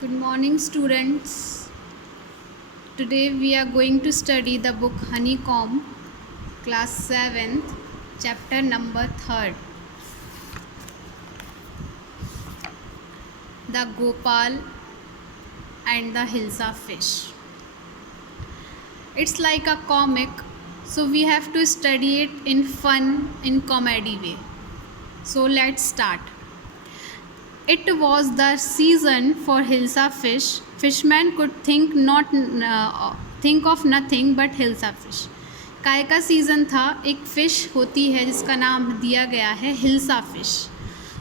Good morning, students. Today we are going to study the book Honeycomb, class 7th, chapter number 3rd. The Gopal and the Hilsa fish. It's like a comic, so we have to study it in fun, in comedy way. So let's start. It was the season for Hilsa fish. Fishermen could think of nothing but Hilsa fish. काय का season था? एक fish होती है जिसका नाम दिया गया है हिल्सा फ़िश।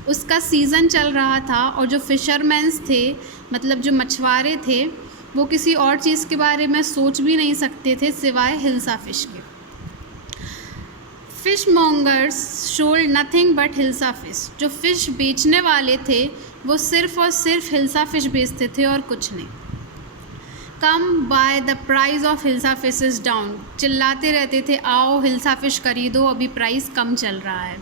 उसका सीज़न चल रहा था और जो फिशरमैन्स थे, मतलब जो मछुआरे थे, वो किसी और चीज़ के बारे में सोच भी नहीं सकते थे सिवाय हिल्सा फ़िश के। Fishmongers should nothing but hilsa fish. जो फ़िश बेचने वाले थे वो सिर्फ़ और सिर्फ हिल्सा फ़िश बेचते थे और कुछ नहीं। Come by the price of hilsa fish is down. चिल्लाते रहते थे, आओ हिल्सा फ़िश खरीदो, अभी प्राइस कम चल रहा है।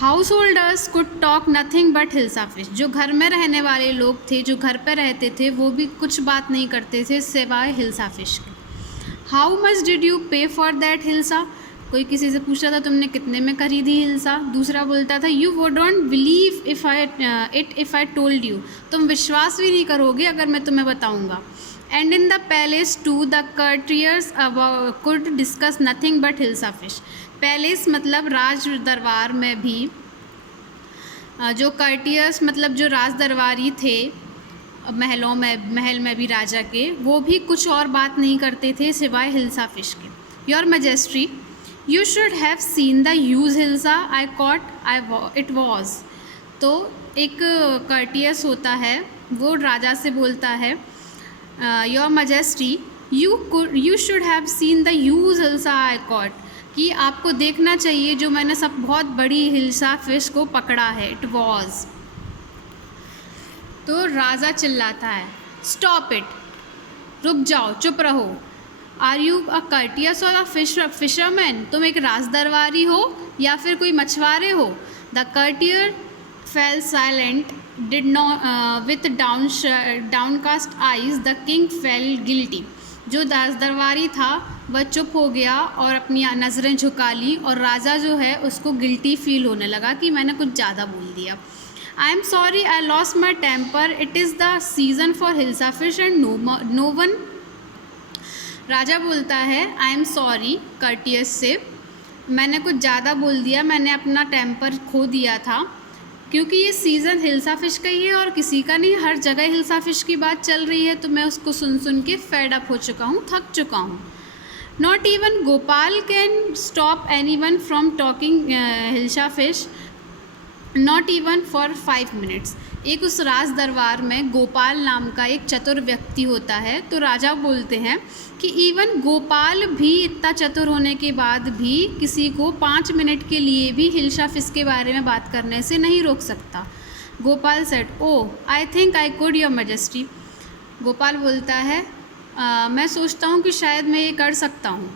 House holders could talk nothing but hilsa fish. जो घर में रहने वाले लोग थे, जो घर पर रहते थे, वो भी कुछ बात नहीं करते थे सिवाय हिल्सा फ़िश के। हाउ मच डिड यू पे फॉर दैट हिल्सा? कोई किसी से पूछ रहा था, तुमने कितने में खरीदी हिल्सा? दूसरा बोलता था, यू वो don't believe if I told you. तुम विश्वास भी नहीं करोगे अगर मैं तुम्हें बताऊंगा। And in the palace to the courtiers could discuss nothing but hilsa fish. Palace मतलब राज दरबार में भी जो कर्टियर्स मतलब जो राज दरबारी थे महल में भी राजा के, वो भी कुछ और बात नहीं करते थे सिवाय हिल्सा फिश के। Your majesty, you should have seen the use hilsa I cot it was. तो एक कर्टियस होता है, वो राजा से बोलता है, your majesty you should have seen the use hilsa I cot, कि आपको देखना चाहिए जो मैंने सब बहुत बड़ी हिल्सा फिश को पकड़ा है, इट वॉज। तो राजा चिल्लाता है, स्टॉप इट, रुक जाओ, चुप रहो। आर यू अ कर्टियस और अ फिशरमैन? तुम एक राजदरबारी हो या फिर कोई मछुआरे हो? The courtier fell silent did not with downcast eyes the king felt guilty. जो राजदरबारी था वह चुप हो गया और अपनी नज़रें झुका ली, और राजा जो है उसको गिल्टी फील होने लगा कि मैंने कुछ ज़्यादा बोल दिया। I am sorry, I lost my temper, it is the season for hilsa fish and no one. राजा बोलता है, आई एम सॉरी कर्टियस से, मैंने कुछ ज़्यादा बोल दिया, मैंने अपना टेम्पर खो दिया था, क्योंकि ये सीज़न हिल्सा फिश का ही है और किसी का नहीं। हर जगह हिल्सा फिश की बात चल रही है, तो मैं उसको सुन सुन के फेड अप हो चुका हूँ, थक चुका हूँ। Not even Gopal can stop any one from talking hilsa fish, not even for 5 minutes. एक उस राज दरबार में गोपाल नाम का एक चतुर व्यक्ति होता है। तो राजा बोलते हैं कि इवन गोपाल भी इतना चतुर होने के बाद भी किसी को 5 मिनट के लिए भी हिल्सा फिश के बारे में बात करने से नहीं रोक सकता। Gopal said, oh I think I could Your Majesty. Gopal बोलता है, मैं सोचता हूँ कि शायद मैं ये कर सकता हूँ।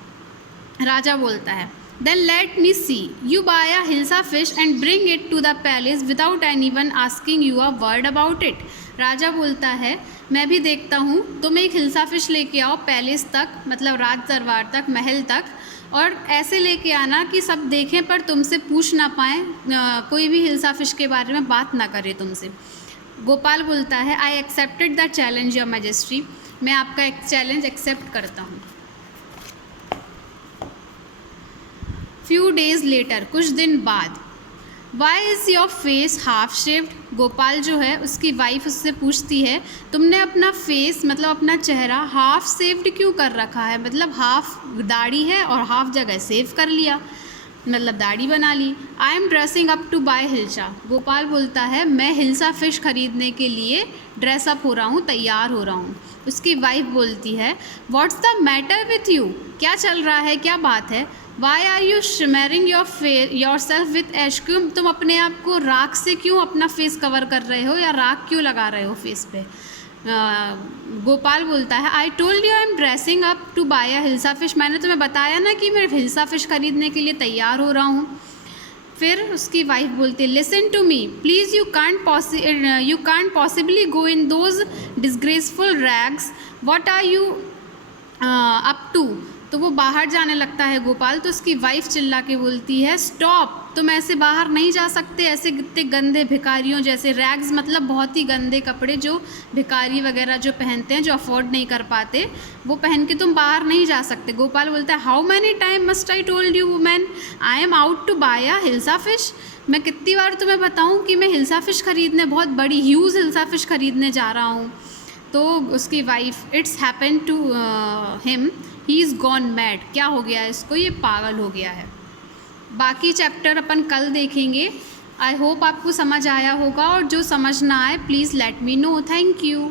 राजा बोलता है, then let me see you buy a hilsa fish and bring it to the palace without anyone asking you a word about it। राजा बोलता है, मैं भी देखता हूँ, तुम एक हिल्सा फिश लेके आओ पैलेस तक, मतलब राज दरबार तक, महल तक, और ऐसे लेके आना कि सब देखें पर तुमसे पूछ ना पाएँ, कोई भी हिल्सा फिश के बारे में बात ना करे तुमसे। गोपाल बोलता है, I accepted the challenge your majesty, मैं आपका एक चैलेंज एक्सेप्ट करता हूँ। फ्यू डेज़ लेटर, कुछ दिन बाद, why is your face half shaved? Gopal जो है उसकी वाइफ उससे पूछती है, तुमने अपना फेस मतलब अपना चेहरा हाफ शेव्ड क्यों कर रखा है? मतलब हाफ दाढ़ी है और हाफ जगह सेव कर लिया, मतलब दाढ़ी बना ली। I am dressing up to buy hilsa. Gopal बोलता है, मैं हिल्सा फिश खरीदने के लिए ड्रेसअप हो रहा हूँ, तैयार हो रहा हूँ। उसकी वाइफ बोलती है, what's the matter with you? क्या चल रहा है, क्या बात है? Why are you shimmering yourself with ash? क्यों तुम अपने आप को राख से क्यों अपना फेस कवर कर रहे हो, या राख क्यों लगा रहे हो फेस पे? गोपाल बोलता है, I told you I am dressing up to buy a hilsa fish. मैंने तुम्हें बताया ना कि मैं हिल्सा फिश खरीदने के लिए तैयार हो रहा हूँ। फिर उसकी वाइफ बोलती है listen to me please, you can't possibly go in those disgraceful rags, what are you up to. तो वो बाहर जाने लगता है गोपाल, तो उसकी वाइफ चिल्ला के बोलती है स्टॉप, तुम ऐसे बाहर नहीं जा सकते, ऐसे कितने गंदे भिखारियों जैसे, रैग्स मतलब बहुत ही गंदे कपड़े जो भिखारी वगैरह जो पहनते हैं, जो अफोर्ड नहीं कर पाते, वो पहन के तुम बाहर नहीं जा सकते। गोपाल बोलता है how many time must I told you women I am out to buy a hilsa fish, मैं कितनी बार तुम्हें बताऊँ कि मैं हिल्सा फिश खरीदने, बहुत बड़ी ह्यूज हिल्सा फिश खरीदने जा रहा हूँ। तो उसकी wife it's happen to him, he is gone mad, क्या हो गया इसको, ये पागल हो गया है। बाकी चैप्टर अपन कल देखेंगे। आई होप आपको समझ आया होगा, और जो समझ ना आए please let me know. Thank you.